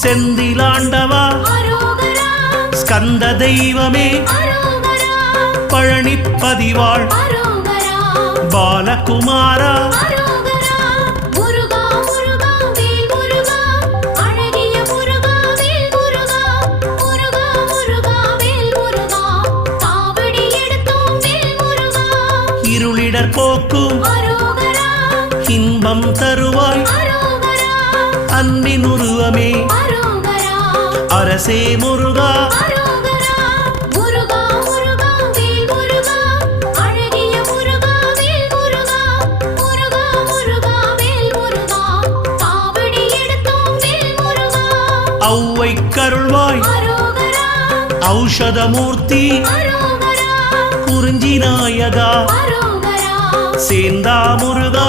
செந்திலாண்டவா ஸ்கந்த தெய்வமே பழனிப்பதிவாள் பாலகுமாரா இருளிடர் போக்கும் இன்பம் தருவாய் அன்பின் உருவமே அரசே முருகா ஔவை கருள்வாய் ஔஷதமூர்த்தி குறிஞ்சி நாயகா சேந்தா முருகா